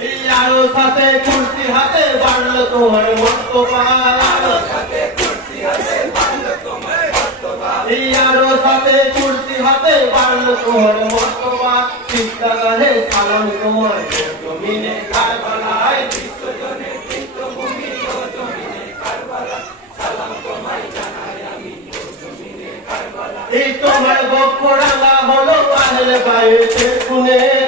এই তোমার মস্তফা এই আরও সাথে কুর্সি হাতে বাড়লো তোমার মস্তফা চিন্তা করে সালাম তোমার জমিনে কারবালায় বিশ্বজনে তীর্থভূমি ও জমিনে কারবালা সালাম তোমায় জানাই আমি ও জমিনে কারবালা এই তোমার বক্ষ হলো আহলে বাইতে শুনে।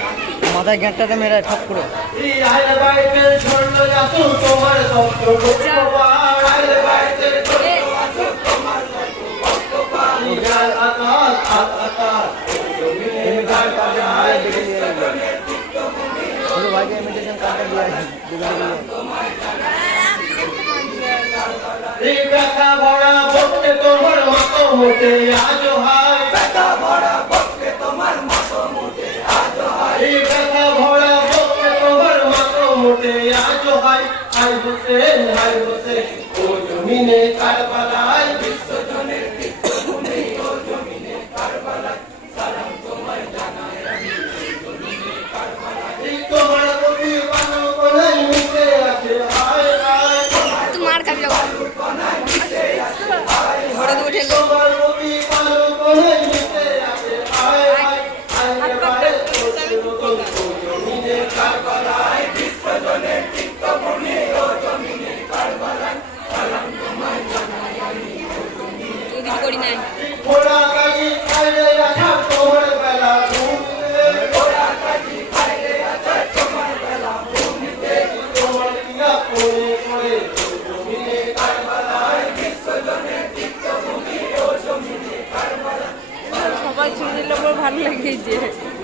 মাথায় গ্যাঁটটাতে মেরে ঠপ করে। এই আহলে বাইতের ঝন্ডা যাসু তোমার হাই হোসেন হাই হোসেন ও জমিনে কারবালায় বিশ্বজনের জমিনে নাই। সবাই ছুটি দিলে ভালো লাগে একে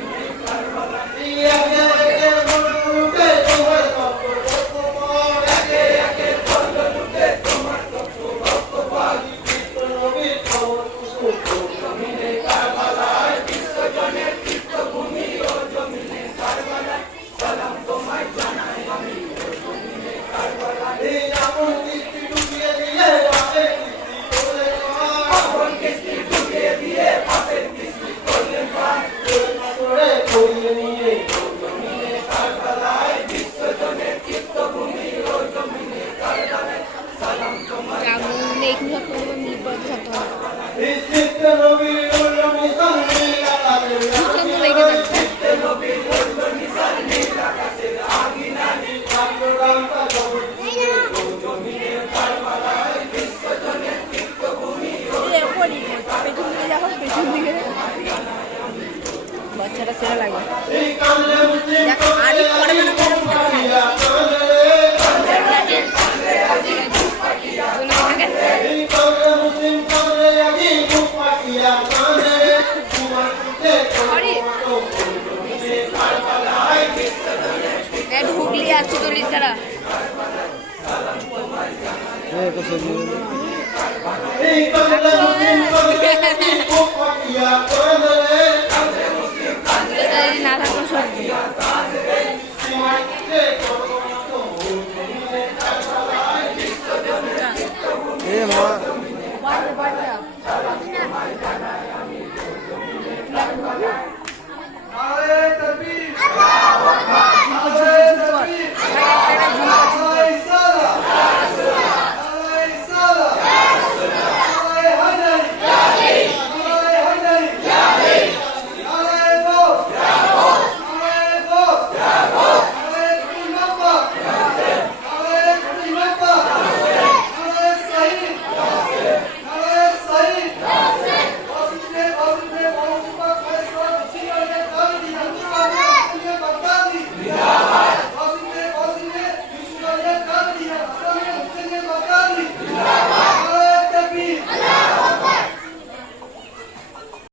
বাচ্চাটা সেরা লাগে এই কামলে মুসলিম দেখ, আরই পরে মানে পরে পরে কামিয়া কামলে এই কামলে মুসলিম কামলে আজি মুখ nada con suerte.